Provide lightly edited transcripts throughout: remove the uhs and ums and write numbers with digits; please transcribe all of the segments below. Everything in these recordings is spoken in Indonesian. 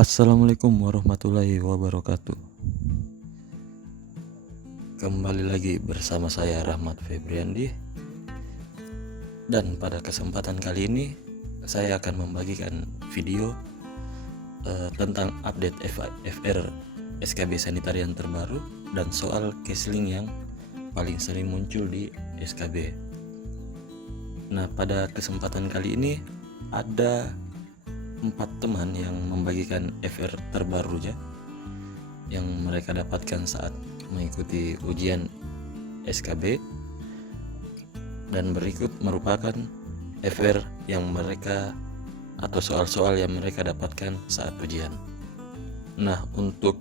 Assalamualaikum warahmatullahi wabarakatuh. Kembali lagi bersama saya Rahmat Febriandi. Dan pada kesempatan kali ini saya akan membagikan video tentang update FR SKB Sanitarian terbaru dan soal casing yang paling sering muncul di SKB. Nah, pada kesempatan kali ini ada 4 teman yang membagikan FR terbarunya yang mereka dapatkan saat mengikuti ujian SKB, dan berikut merupakan FR yang mereka atau soal-soal yang mereka dapatkan saat ujian. Nah, untuk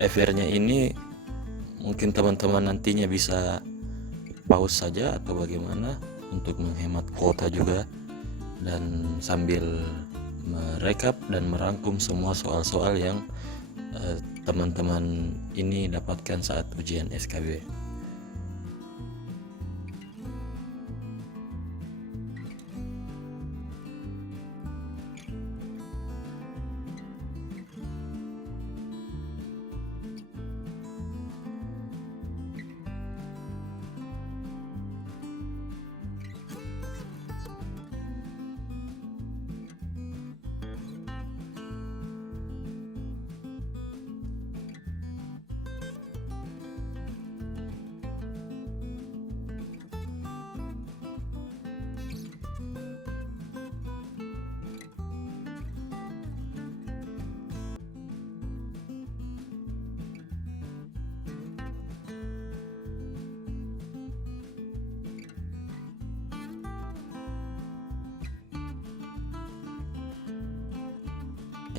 FR-nya ini mungkin teman-teman nantinya bisa pause saja atau bagaimana untuk menghemat kuota juga, dan sambil merekap dan merangkum semua soal-soal yang teman-teman ini dapatkan saat ujian SKB.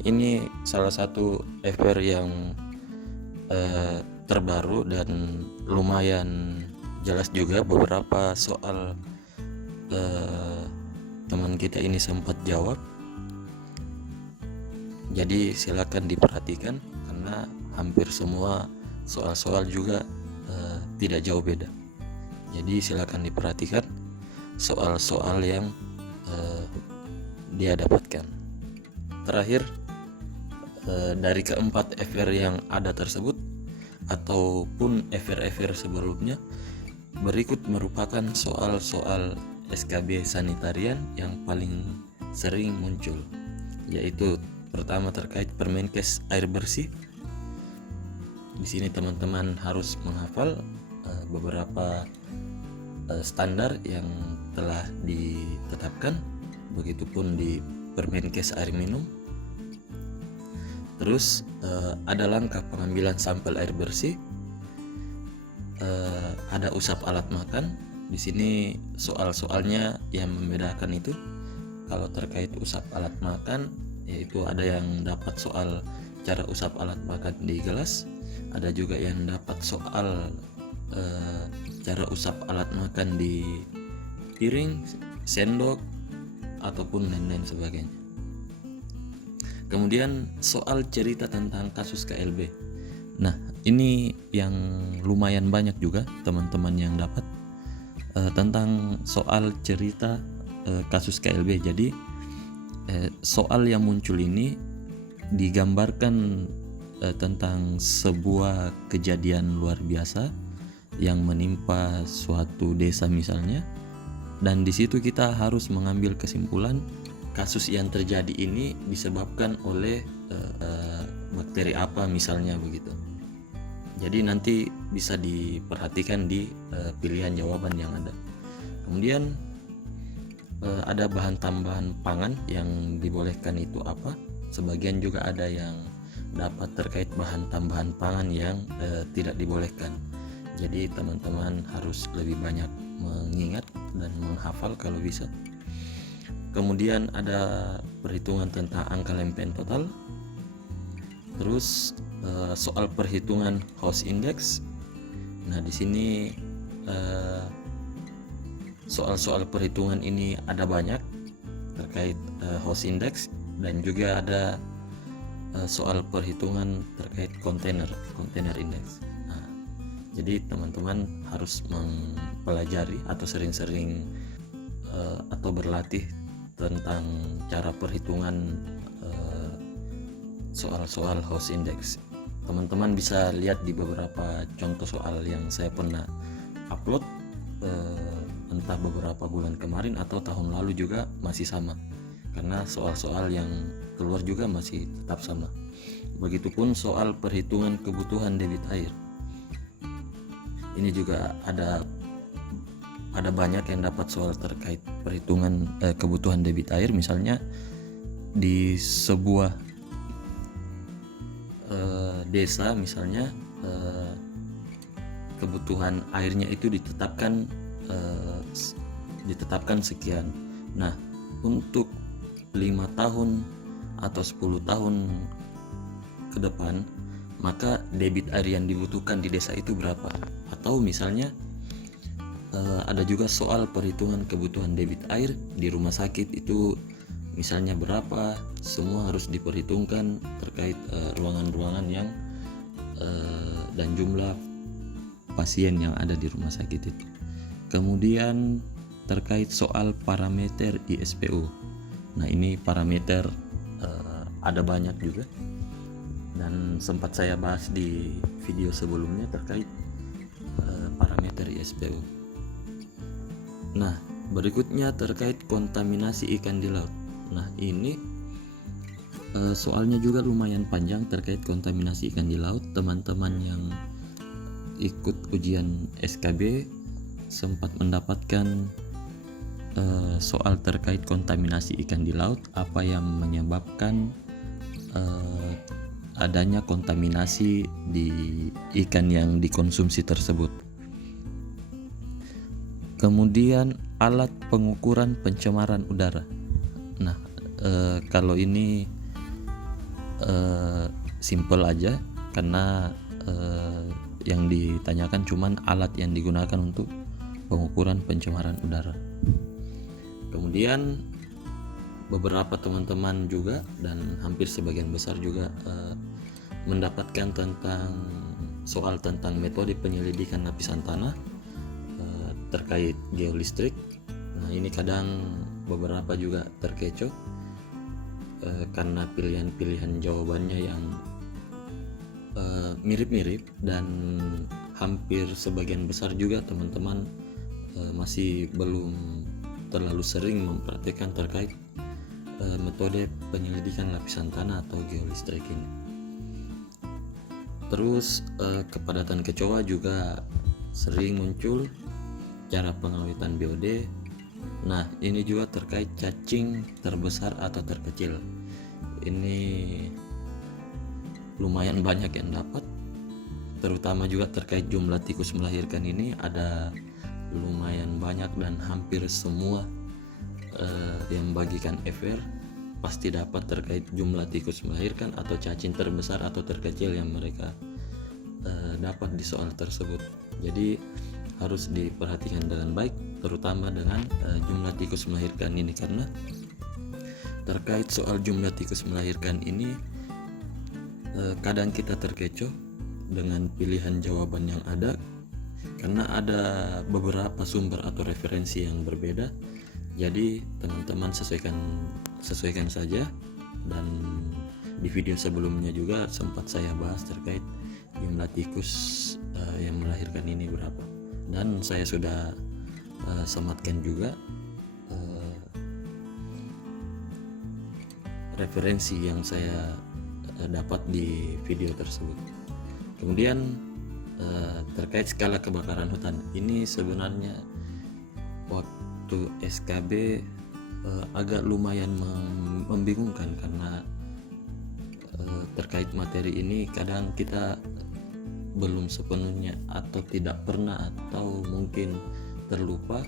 Ini salah satu FR yang terbaru dan lumayan jelas juga. Beberapa soal teman kita ini sempat jawab, jadi silakan diperhatikan karena hampir semua soal-soal juga tidak jauh beda. Jadi silakan diperhatikan soal-soal yang dia dapatkan. Terakhir, dari keempat FR yang ada tersebut ataupun FR-FR sebelumnya, berikut merupakan soal-soal SKB Sanitarian yang paling sering muncul, yaitu pertama terkait Permenkes air bersih. Di sini teman-teman harus menghafal beberapa standar yang telah ditetapkan, begitupun di Permenkes air minum. Terus ada langkah pengambilan sampel air bersih, ada usap alat makan. Di sini soal-soalnya yang membedakan itu, kalau terkait usap alat makan, yaitu ada yang dapat soal cara usap alat makan di gelas, ada juga yang dapat soal cara usap alat makan di piring, sendok, ataupun lain-lain sebagainya. Kemudian soal cerita tentang kasus KLB. Nah, ini yang lumayan banyak juga teman-teman yang dapat tentang soal cerita kasus KLB. Jadi soal yang muncul ini digambarkan tentang sebuah kejadian luar biasa yang menimpa suatu desa misalnya, dan di situ kita harus mengambil kesimpulan kasus yang terjadi ini disebabkan oleh bakteri apa misalnya begitu. Jadi nanti bisa diperhatikan di pilihan jawaban yang ada. Kemudian ada bahan tambahan pangan yang dibolehkan itu apa. Sebagian juga ada yang dapat terkait bahan tambahan pangan yang tidak dibolehkan. Jadi teman-teman harus lebih banyak mengingat dan menghafal kalau bisa. Kemudian ada perhitungan tentang angka lempen total. Terus soal perhitungan host index. Nah, di sini soal-soal perhitungan ini ada banyak terkait host index, dan juga ada soal perhitungan terkait kontainer index. Nah, jadi teman-teman harus mempelajari atau sering-sering atau berlatih tentang cara perhitungan soal-soal host index. Teman-teman bisa lihat di beberapa contoh soal yang saya pernah upload, entah beberapa bulan kemarin atau tahun lalu juga masih sama, karena soal-soal yang keluar juga masih tetap sama. Begitupun soal perhitungan kebutuhan debit air. Ini juga ada banyak yang dapat soal terkait perhitungan kebutuhan debit air. Misalnya di sebuah desa misalnya, kebutuhan airnya itu ditetapkan sekian. Nah, untuk 5 tahun atau 10 tahun ke depan, maka debit air yang dibutuhkan di desa itu berapa? Atau misalnya ada juga soal perhitungan kebutuhan debit air di rumah sakit itu misalnya berapa, semua harus diperhitungkan terkait ruangan-ruangan yang dan jumlah pasien yang ada di rumah sakit itu. Kemudian terkait soal parameter ISPU. Nah, ini parameter ada banyak juga dan sempat saya bahas di video sebelumnya terkait parameter ISPU. Nah, berikutnya terkait kontaminasi ikan di laut. Nah, ini soalnya juga lumayan panjang terkait kontaminasi ikan di laut. Teman-teman yang ikut ujian SKB sempat mendapatkan soal terkait kontaminasi ikan di laut, apa yang menyebabkan adanya kontaminasi di ikan yang dikonsumsi tersebut. Kemudian alat pengukuran pencemaran udara. Nah, kalau ini simple aja, karena yang ditanyakan cuman alat yang digunakan untuk pengukuran pencemaran udara. Kemudian beberapa teman-teman juga dan hampir sebagian besar juga mendapatkan soal tentang metode penyelidikan lapisan tanah terkait geolistrik. Nah, ini kadang beberapa juga terkecoh karena pilihan-pilihan jawabannya yang mirip-mirip, dan hampir sebagian besar juga teman-teman masih belum terlalu sering mempraktikkan terkait metode penyelidikan lapisan tanah atau geolistrik ini. Terus kepadatan kecoa juga sering muncul, cara pengawetan BOD. Nah, ini juga terkait cacing terbesar atau terkecil. Ini lumayan banyak yang dapat, terutama juga terkait jumlah tikus melahirkan. Ini ada lumayan banyak dan hampir semua yang bagikan FR pasti dapat terkait jumlah tikus melahirkan atau cacing terbesar atau terkecil yang mereka dapat di soal tersebut. Jadi harus diperhatikan dengan baik, terutama dengan jumlah tikus melahirkan ini, karena terkait soal jumlah tikus melahirkan ini kadang kita terkecoh dengan pilihan jawaban yang ada, karena ada beberapa sumber atau referensi yang berbeda. Jadi teman-teman sesuaikan saja. Dan di video sebelumnya juga sempat saya bahas terkait jumlah tikus yang melahirkan ini berapa, dan saya sudah sematkan juga referensi yang saya dapat di video tersebut. Kemudian terkait skala kebakaran hutan, ini sebenarnya waktu SKB agak lumayan membingungkan, karena terkait materi ini kadang kita belum sepenuhnya atau tidak pernah atau mungkin terlupa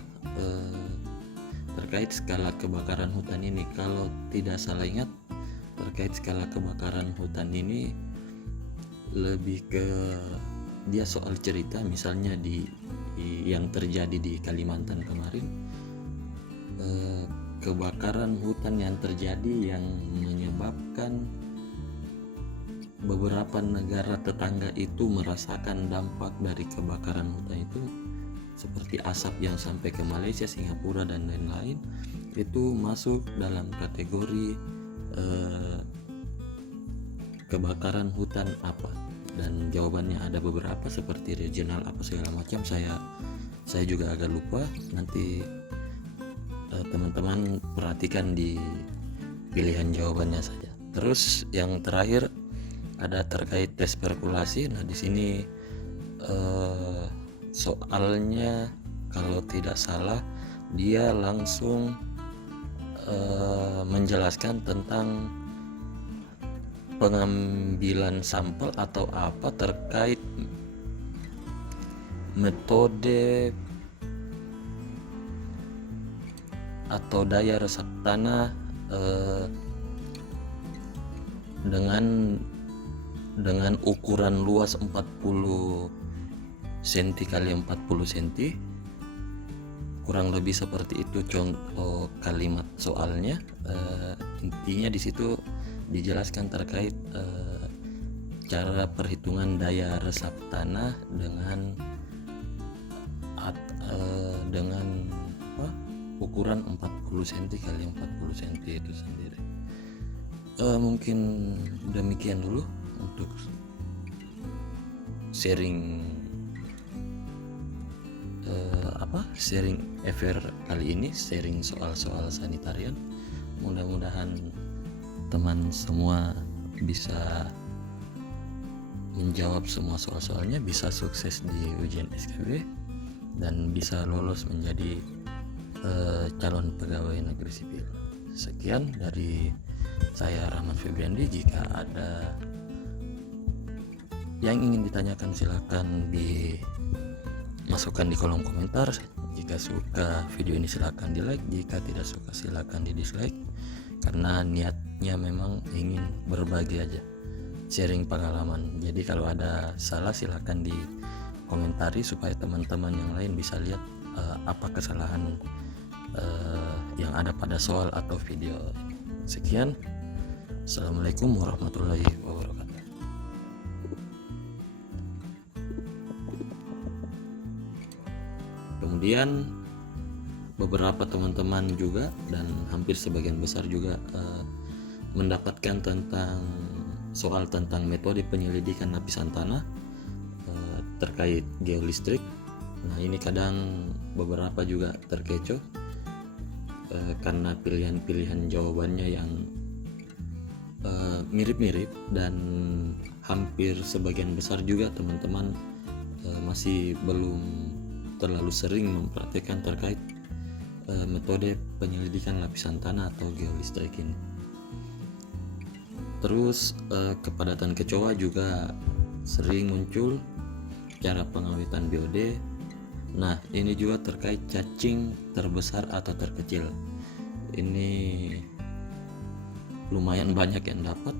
terkait skala kebakaran hutan ini. Kalau tidak salah ingat, terkait skala kebakaran hutan ini lebih ke dia soal cerita, misalnya yang terjadi di Kalimantan kemarin, kebakaran hutan yang terjadi yang menyebabkan beberapa negara tetangga itu merasakan dampak dari kebakaran hutan itu, seperti asap yang sampai ke Malaysia, Singapura dan lain-lain. Itu masuk dalam kategori kebakaran hutan apa, dan jawabannya ada beberapa seperti regional apa segala macam. Saya juga agak lupa, nanti teman-teman perhatikan di pilihan jawabannya saja. Terus yang terakhir ada terkait tes perkulasi. Nah di sini soalnya kalau tidak salah dia langsung menjelaskan tentang pengambilan sampel atau apa terkait metode atau daya resap tanah dengan ukuran luas 40 cm kali 40 cm, kurang lebih seperti itu contoh kalimat soalnya. Intinya di situ dijelaskan terkait cara perhitungan daya resap tanah dengan ukuran 40 cm kali 40 cm itu sendiri. Mungkin demikian dulu untuk sharing sharing affair kali ini, sharing soal-soal sanitarian. Mudah-mudahan teman semua bisa menjawab semua soal-soalnya, bisa sukses di ujian SKB dan bisa lolos menjadi calon pegawai negeri sipil. Sekian dari saya, Rahmat Febriandi. Jika ada yang ingin ditanyakan silakan dimasukkan di kolom komentar. Jika suka video ini silakan di like, jika tidak suka silakan di dislike, karena niatnya memang ingin berbagi aja, sharing pengalaman. Jadi kalau ada salah silakan di komentari supaya teman-teman yang lain bisa lihat apa kesalahan yang ada pada soal atau video. Sekian, assalamualaikum warahmatullahi wabarakatuh. Kemudian beberapa teman-teman juga dan hampir sebagian besar juga mendapatkan tentang soal tentang metode penyelidikan lapisan tanah terkait geolistrik. Nah ini kadang beberapa juga terkecoh karena pilihan-pilihan jawabannya yang mirip-mirip, dan hampir sebagian besar juga teman-teman masih belum terlalu sering mempraktikkan terkait metode penyelidikan lapisan tanah atau geolistrik ini. Terus kepadatan kecoa juga sering muncul, cara pengawetan BOD. Nah ini juga terkait cacing terbesar atau terkecil. Ini lumayan banyak yang dapat,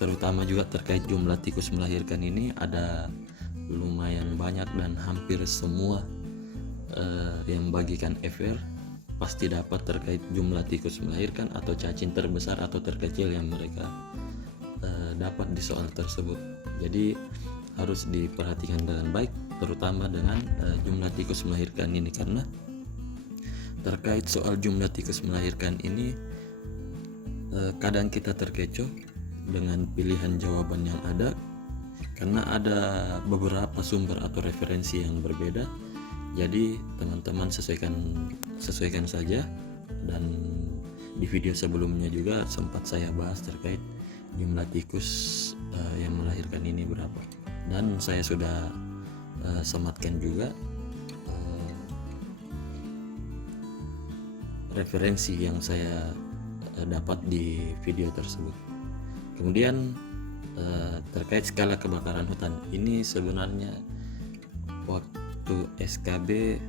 terutama juga terkait jumlah tikus melahirkan. Ini ada lumayan banyak dan hampir semua yang bagikan FR pasti dapat terkait jumlah tikus melahirkan atau cacing terbesar atau terkecil yang mereka dapat di soal tersebut. Jadi harus diperhatikan dengan baik, terutama dengan jumlah tikus melahirkan ini, karena terkait soal jumlah tikus melahirkan ini kadang kita terkecoh dengan pilihan jawaban yang ada, karena ada beberapa sumber atau referensi yang berbeda. Jadi teman-teman sesuaikan saja. Dan di video sebelumnya juga sempat saya bahas terkait jumlah tikus yang melahirkan ini berapa, dan saya sudah sematkan juga referensi yang saya dapat di video tersebut. Kemudian terkait skala kebakaran hutan ini, sebenarnya waktu SKB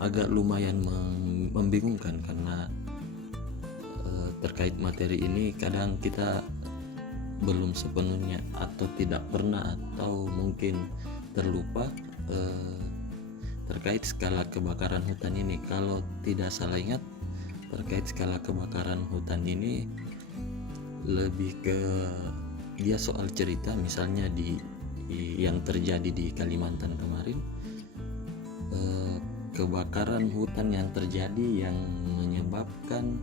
agak lumayan membingungkan, karena terkait materi ini kadang kita belum sepenuhnya atau tidak pernah atau mungkin terlupa terkait skala kebakaran hutan ini. Kalau tidak salah ingat, terkait skala kebakaran hutan ini lebih ke dia soal cerita, misalnya yang terjadi di Kalimantan kemarin, kebakaran hutan yang terjadi yang menyebabkan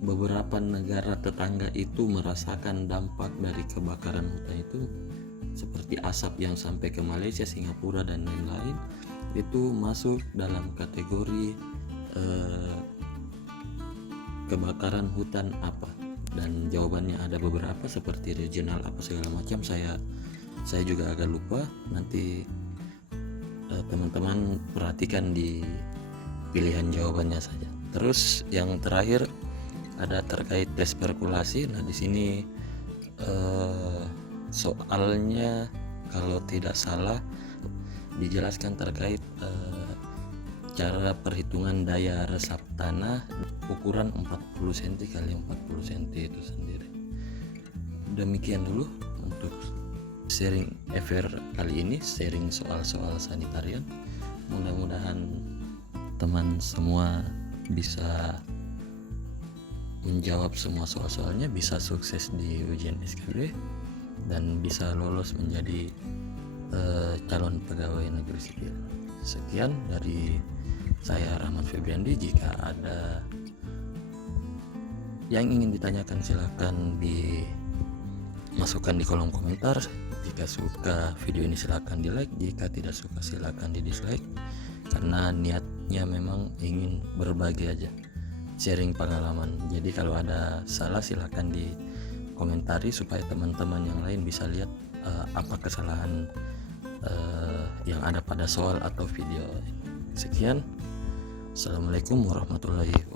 beberapa negara tetangga itu merasakan dampak dari kebakaran hutan itu, seperti asap yang sampai ke Malaysia, Singapura dan lain-lain, itu masuk dalam kategori kebakaran hutan apa? Dan jawabannya ada beberapa seperti regional apa segala macam. Saya juga agak lupa. Nanti teman-teman perhatikan di pilihan jawabannya saja. Terus yang terakhir ada terkait tes perkulasi. Nah di sini soalnya kalau tidak salah dijelaskan terkait cara perhitungan daya resap tanah ukuran 40 cm kali 40 cm itu sendiri. Demikian dulu untuk sharing FR kali ini, sharing soal-soal sanitarian. Mudah-mudahan teman semua bisa menjawab semua soal-soalnya, bisa sukses di ujian SKB dan bisa lolos menjadi calon pegawai negeri sipil. Sekian dari saya, Rahmat Febriandi. Jika ada yang ingin ditanyakan silakan dimasukkan di kolom komentar. Jika suka video ini silakan di like, jika tidak suka silakan di dislike, karena niatnya memang ingin berbagi aja, sharing pengalaman. Jadi kalau ada salah silakan dikomentari supaya teman-teman yang lain bisa lihat apa kesalahan yang ada pada soal atau video. Sekian, assalamualaikum warahmatullahi wabarakatuh.